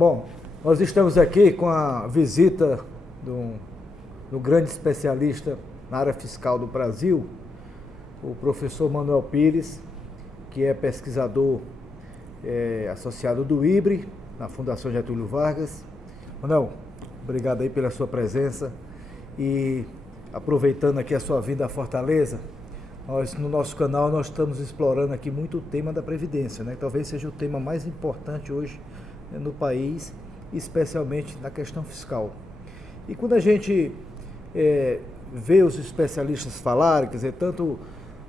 Bom, nós estamos aqui com a visita do grande especialista na área fiscal do Brasil, o professor Manuel Pires, que é pesquisador associado do IBRE, na Fundação Getúlio Vargas. Manuel, obrigado aí pela sua presença e aproveitando aqui a sua vinda à Fortaleza, no nosso canal nós estamos explorando aqui muito o tema da Previdência, né? Talvez seja o tema mais importante hoje no país, especialmente na questão fiscal. E quando a gente vê os especialistas falarem, quer dizer, tanto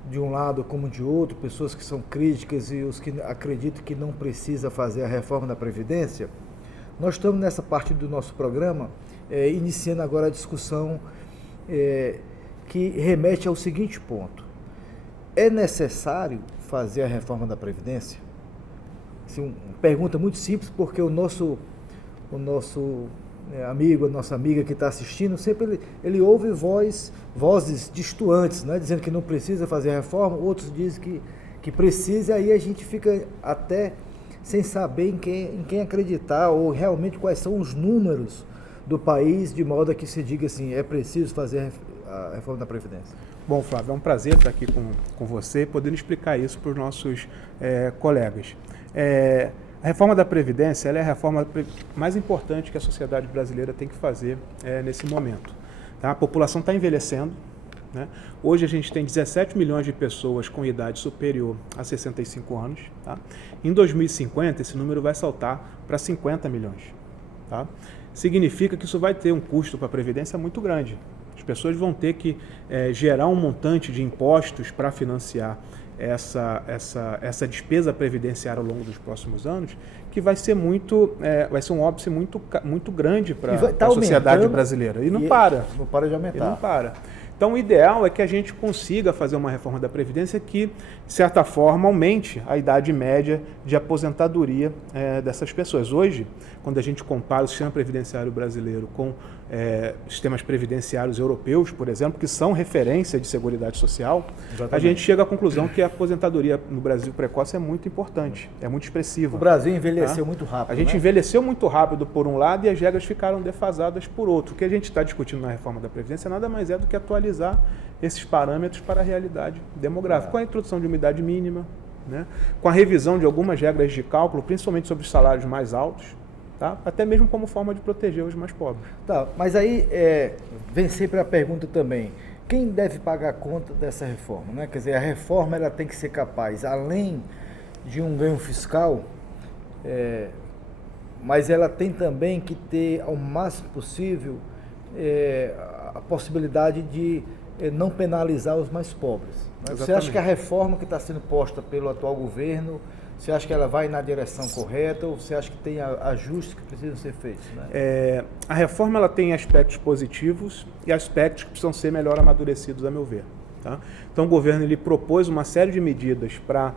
de um lado como de outro, pessoas que são críticas e os que acreditam que não precisa fazer a reforma da Previdência, nós estamos nessa parte do nosso programa iniciando agora a discussão que remete ao seguinte ponto. É necessário fazer a reforma da Previdência? Assim, uma pergunta muito simples, porque o nosso amigo, a nossa amiga que está assistindo, sempre ele ouve vozes distantes, né, dizendo que não precisa fazer a reforma, outros dizem que precisa, aí a gente fica até sem saber em quem acreditar, ou realmente quais são os números do país, de modo a que se diga assim, é preciso fazer a reforma da Previdência. Bom, Flávio, é um prazer estar aqui com você, podendo explicar isso para os nossos colegas. A reforma da Previdência ela é a reforma mais importante que a sociedade brasileira tem que fazer nesse momento. Tá? A população está envelhecendo, né? Hoje a gente tem 17 milhões de pessoas com idade superior a 65 anos. Tá? Em 2050, esse número vai saltar para 50 milhões. Tá? Significa que isso vai ter um custo para a Previdência muito grande. As pessoas vão ter que gerar um montante de impostos para financiar essa despesa previdenciária ao longo dos próximos anos, que vai ser vai ser um óbice muito grande para a sociedade brasileira. E não para. Não para de aumentar. E não para. Então, o ideal é que a gente consiga fazer uma reforma da Previdência que, de certa forma, aumente a idade média de aposentadoria dessas pessoas. Hoje, quando a gente compara o sistema previdenciário brasileiro com sistemas previdenciários europeus, por exemplo, que são referência de seguridade social, exatamente, a gente chega à conclusão que a aposentadoria no Brasil precoce é muito importante, é muito expressiva. O Brasil envelheceu muito rápido. A gente envelheceu muito rápido por um lado e as regras ficaram defasadas por outro. O que a gente está discutindo na reforma da Previdência nada mais é do que atualizar esses parâmetros para a realidade demográfica, com a introdução de uma idade mínima, né? Com a revisão de algumas regras de cálculo, principalmente sobre os salários mais altos, tá? Até mesmo como forma de proteger os mais pobres. Tá, mas aí vem sempre a pergunta também, quem deve pagar a conta dessa reforma, né? Quer dizer, a reforma ela tem que ser capaz, além de um ganho fiscal, mas ela tem também que ter, ao máximo possível, a possibilidade de não penalizar os mais pobres. Né? Você acha que a reforma que está sendo posta pelo atual governo, você acha que ela vai na direção correta ou você acha que tem ajustes que precisam ser feitos? Né? A reforma ela tem aspectos positivos e aspectos que precisam ser melhor amadurecidos, a meu ver. Tá? Então, o governo ele propôs uma série de medidas para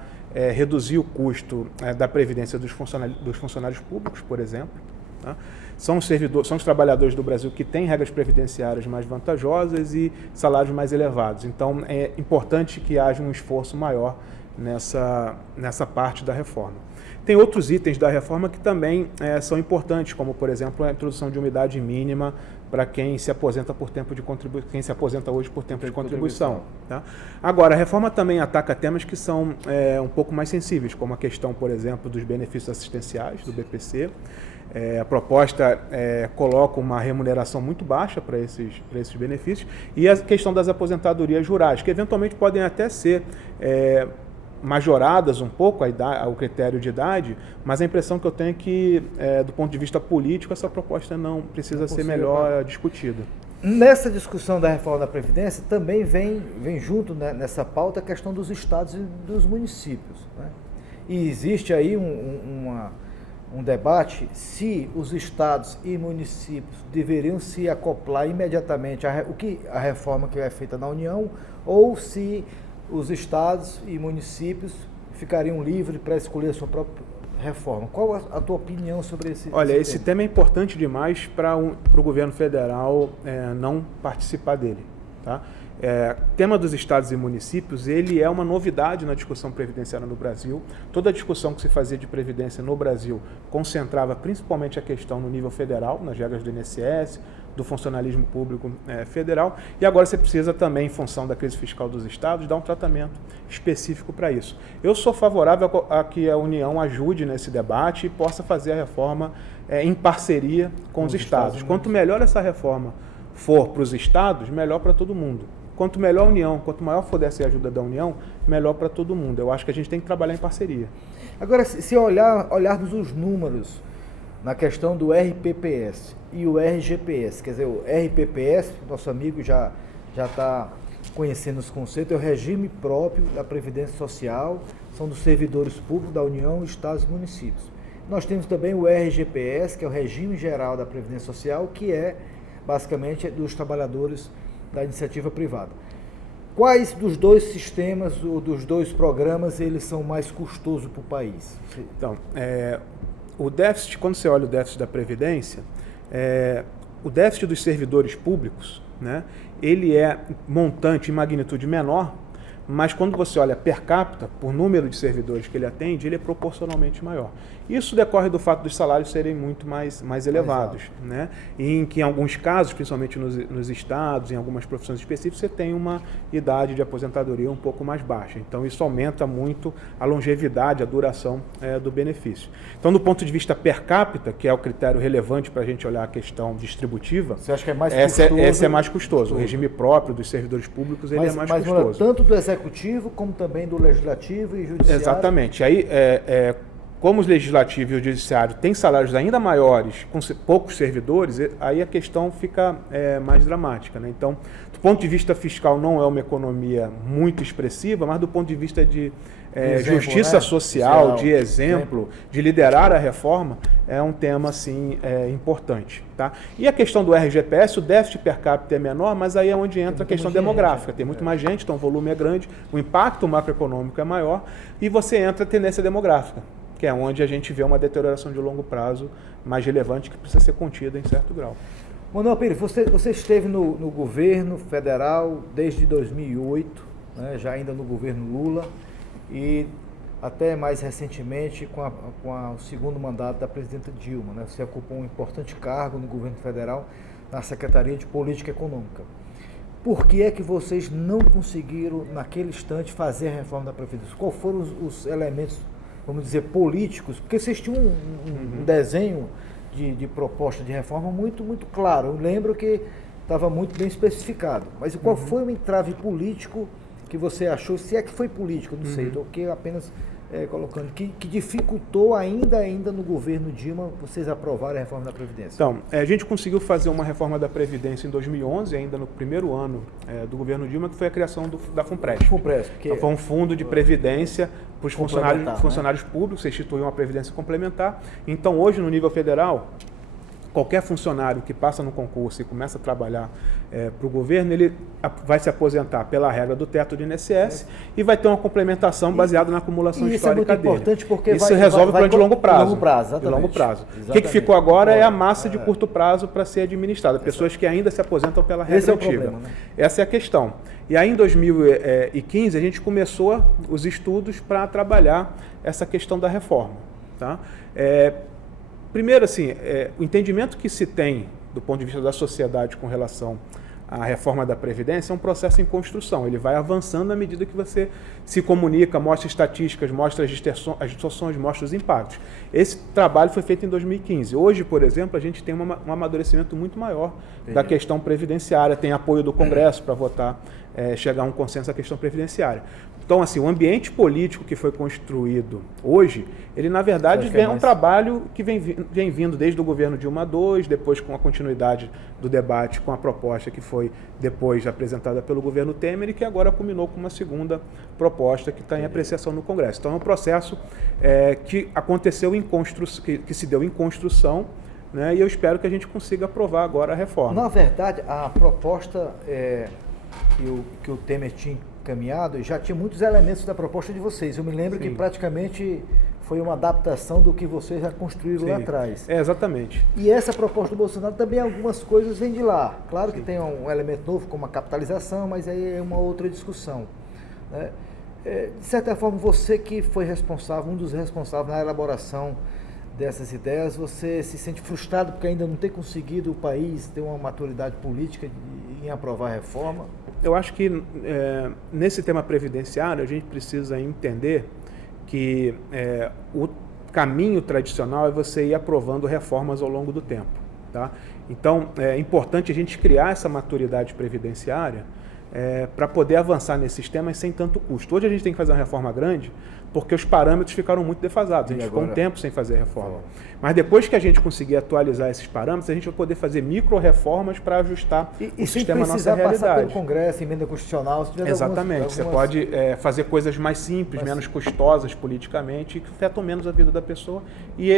reduzir o custo da previdência dos funcionários públicos, por exemplo. Tá? São os trabalhadores do Brasil que têm regras previdenciárias mais vantajosas e salários mais elevados. Então, é importante que haja um esforço maior nessa parte da reforma. Tem outros itens da reforma que também são importantes, como, por exemplo, a introdução de uma idade mínima para quem se aposenta por tempo de contribuição, quem se aposenta hoje por tempo de contribuição. Tá? Agora, a reforma também ataca temas que são um pouco mais sensíveis, como a questão, por exemplo, dos benefícios assistenciais, do BPC. A proposta coloca uma remuneração muito baixa para esses benefícios e a questão das aposentadorias rurais, que eventualmente podem até ser majoradas um pouco ao critério de idade, mas a impressão que eu tenho é que, do ponto de vista político, essa proposta não precisa ser melhor discutida. Nessa discussão da reforma da Previdência, também vem junto, né, nessa pauta a questão dos estados e dos municípios. Né? E existe aí um debate se os estados e municípios deveriam se acoplar imediatamente a reforma que é feita na União, ou se os estados e municípios ficariam livres para escolher a sua própria reforma. Qual a tua opinião sobre esse tema? Olha, esse tema é importante demais para o governo federal não participar dele. Tá? tema dos estados e municípios, ele é uma novidade na discussão previdenciária no Brasil. Toda a discussão que se fazia de previdência no Brasil concentrava principalmente a questão no nível federal, nas regras do INSS, do funcionalismo público federal, e agora você precisa também, em função da crise fiscal dos estados, dar um tratamento específico para isso. Eu sou favorável a que a União ajude nesse debate e possa fazer a reforma em parceria com os estados. Quanto melhor essa reforma for para os estados, melhor para todo mundo. Quanto melhor a União, quanto maior for essa ajuda da União, melhor para todo mundo. Eu acho que a gente tem que trabalhar em parceria. Agora, se olharmos os números na questão do RPPS e o RGPS, quer dizer, o RPPS, nosso amigo já está conhecendo os conceitos, é o regime próprio da Previdência Social, são dos servidores públicos da União, estados e municípios. Nós temos também o RGPS, que é o regime geral da Previdência Social, que é basicamente dos trabalhadores da iniciativa privada. Quais dos dois sistemas ou dos dois programas eles são mais custosos para o país? Então, o déficit, quando você olha o déficit da Previdência, o déficit dos servidores públicos, né, ele é montante em magnitude menor, mas quando você olha per capita, por número de servidores que ele atende, ele é proporcionalmente maior. Isso decorre do fato dos salários serem muito mais elevados, né? E em que, em alguns casos, principalmente nos estados, em algumas profissões específicas, você tem uma idade de aposentadoria um pouco mais baixa. Então, isso aumenta muito a longevidade, a duração do benefício. Então, do ponto de vista per capita, que é o critério relevante para a gente olhar a questão distributiva, você acha que é mais custoso? Esse é mais custoso. O regime próprio dos servidores públicos ele é mais custoso. Mas tanto do executivo como também do legislativo e judiciário? Exatamente. Aí, como os legislativo e o judiciário têm salários ainda maiores, com poucos servidores, aí a questão fica mais dramática, né? Então, do ponto de vista fiscal, não é uma economia muito expressiva, mas do ponto de vista de justiça social, de exemplo, de liderar a reforma, é um tema assim, importante. Tá? E a questão do RGPS, o déficit per capita é menor, mas aí é onde entra a questão demográfica. Tem muito mais gente, então o volume é grande, o impacto macroeconômico é maior, e você entra a tendência demográfica, que é onde a gente vê uma deterioração de longo prazo mais relevante que precisa ser contida em certo grau. Manuel Pires, você esteve no governo federal desde 2008, né, já ainda no governo Lula, e até mais recentemente com o segundo mandato da presidenta Dilma, né? Você ocupou um importante cargo no governo federal na Secretaria de Política Econômica. Por que é que vocês não conseguiram, naquele instante, fazer a reforma da Previdência? Quais foram os elementos, vamos dizer, políticos? Porque vocês tinham um desenho de proposta de reforma muito, muito claro. Eu lembro que estava muito bem especificado. Mas qual foi o entrave político que você achou, se é que foi político, não sei, estou aqui apenas colocando, que dificultou ainda no governo Dilma vocês aprovarem a reforma da Previdência? Então, a gente conseguiu fazer uma reforma da Previdência em 2011, ainda no primeiro ano do governo Dilma, que foi a criação da FUNPRESP. Então, foi um fundo de previdência para os funcionários públicos, você instituiu uma previdência complementar. Então, hoje, no nível federal, qualquer funcionário que passa no concurso e começa a trabalhar para o governo, ele vai se aposentar pela regra do teto de INSS e vai ter uma complementação baseada na acumulação histórica dele. Isso é muito importante porque isso resolve o plano de longo prazo. De longo prazo. O que ficou agora é a massa de curto prazo para ser administrada. Pessoas que ainda se aposentam pela regra antiga. Esse é o problema, né? Essa é a questão. E aí, em 2015, a gente começou os estudos para trabalhar essa questão da reforma. Tá? Primeiro, assim, o entendimento que se tem do ponto de vista da sociedade com relação à reforma da Previdência é um processo em construção. Ele vai avançando à medida que você se comunica, mostra estatísticas, mostra as distorções, mostra os impactos. Esse trabalho foi feito em 2015. Hoje, por exemplo, a gente tem um amadurecimento muito maior da questão previdenciária, tem apoio do Congresso para votar, chegar a um consenso na questão previdenciária. Então, assim, o ambiente político que foi construído hoje, ele, na verdade, é um trabalho que vem vindo desde o governo Dilma II, depois com a continuidade do debate com a proposta que foi depois apresentada pelo governo Temer e que agora culminou com uma segunda proposta que está em apreciação no Congresso. Então, é um processo que aconteceu que se deu em construção, né, e eu espero que a gente consiga aprovar agora a reforma. Na verdade, a proposta que o Temer tinha encaminhado já tinha muitos elementos da proposta de vocês. Eu me lembro que praticamente foi uma adaptação do que vocês já construíram lá Sim. atrás. Exatamente. E essa proposta do Bolsonaro também, algumas coisas vêm de lá. Claro que tem um elemento novo, como a capitalização, mas aí é uma outra discussão, né? De certa forma, você que foi responsável, um dos responsáveis na elaboração dessas ideias, você se sente frustrado porque ainda não tem conseguido o país ter uma maturidade política em aprovar a reforma? Eu acho que nesse tema previdenciário a gente precisa entender que o caminho tradicional é você ir aprovando reformas ao longo do tempo, tá? Então, é importante a gente criar essa maturidade previdenciária para poder avançar nesses temas sem tanto custo. Hoje a gente tem que fazer uma reforma grande porque os parâmetros ficaram muito defasados. A gente ficou um tempo sem fazer reforma. Mas depois que a gente conseguir atualizar esses parâmetros, a gente vai poder fazer micro-reformas para ajustar o sistema à nossa realidade. Passar pelo Congresso, emenda constitucional. Exatamente. Você pode fazer coisas mais simples, menos custosas politicamente, que afetam menos a vida da pessoa e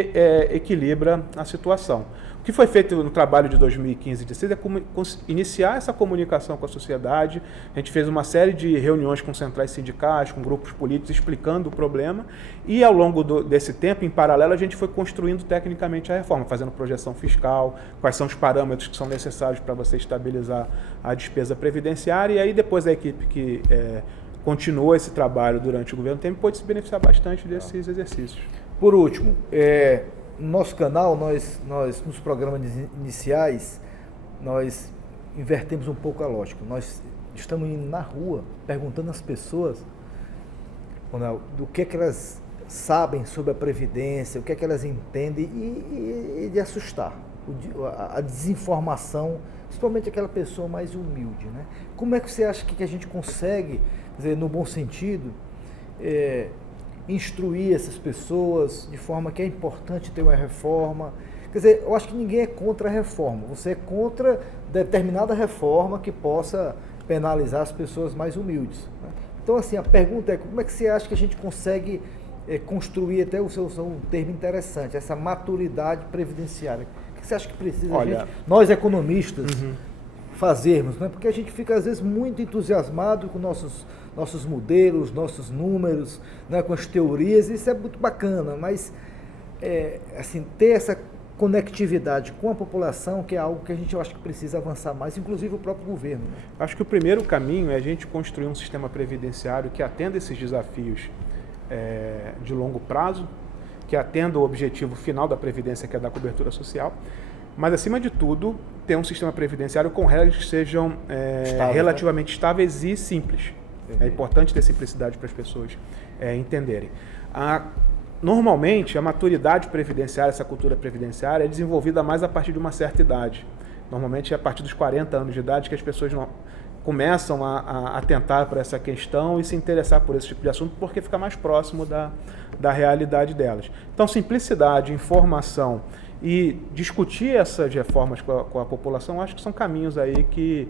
equilibra a situação. O que foi feito no trabalho de 2015 e 2016 é iniciar essa comunicação com a sociedade. A gente fez uma série de reuniões com centrais sindicais, com grupos políticos, explicando o problema. E ao longo desse tempo, em paralelo, a gente foi construindo tecnicamente a reforma, fazendo projeção fiscal, quais são os parâmetros que são necessários para você estabilizar a despesa previdenciária. E aí depois a equipe que continuou esse trabalho durante o governo Temer pôde se beneficiar bastante desses exercícios. Por último, no nosso canal, nós nos programas iniciais, nós invertemos um pouco a lógica. Nós estamos indo na rua, perguntando às pessoas, Ronaldo, do que elas sabem sobre a Previdência, o que elas entendem e de assustar. A desinformação, principalmente aquela pessoa mais humilde, né? Como é que você acha que a gente consegue, quer dizer, no bom sentido, instruir essas pessoas de forma que é importante ter uma reforma? Quer dizer, eu acho que ninguém é contra a reforma. Você é contra determinada reforma que possa penalizar as pessoas mais humildes, né? Então, assim, a pergunta é como é que você acha que a gente consegue construir, até o seu um termo interessante, essa maturidade previdenciária? O que você acha que precisa, nós economistas, fazermos, né? Porque a gente fica, às vezes, muito entusiasmado com nossos modelos, nossos números, né? Com as teorias, isso é muito bacana, mas assim, ter essa conectividade com a população, que é algo que a gente, eu acho que precisa avançar mais, inclusive o próprio governo, né? Acho que o primeiro caminho é a gente construir um sistema previdenciário que atenda esses desafios de longo prazo, que atenda o objetivo final da Previdência, que é da cobertura social, mas, acima de tudo, ter um sistema previdenciário com regras que sejam relativamente estáveis e simples. É importante ter simplicidade para as pessoas entenderem. Normalmente, a maturidade previdenciária, essa cultura previdenciária, é desenvolvida mais a partir de uma certa idade. Normalmente é a partir dos 40 anos de idade que as pessoas começam a atentar para essa questão e se interessar por esse tipo de assunto, porque fica mais próximo da realidade delas. Então, simplicidade, informação e discutir essas reformas com a população, acho que são caminhos aí que,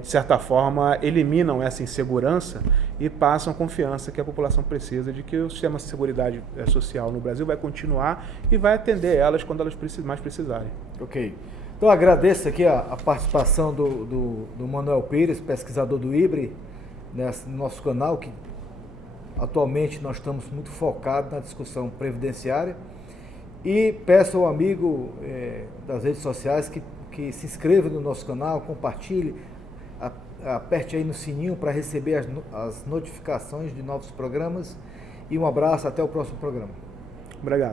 de certa forma, eliminam essa insegurança e passam confiança que a população precisa de que o sistema de seguridade social no Brasil vai continuar e vai atender elas quando elas mais precisarem. Ok. Então, agradeço aqui a participação do Manuel Pires, pesquisador do IBRE, no nosso canal, que atualmente nós estamos muito focados na discussão previdenciária. E peço ao amigo das redes sociais que se inscreva no nosso canal, compartilhe, aperte aí no sininho para receber as notificações de novos programas. E um abraço, até o próximo programa. Obrigado.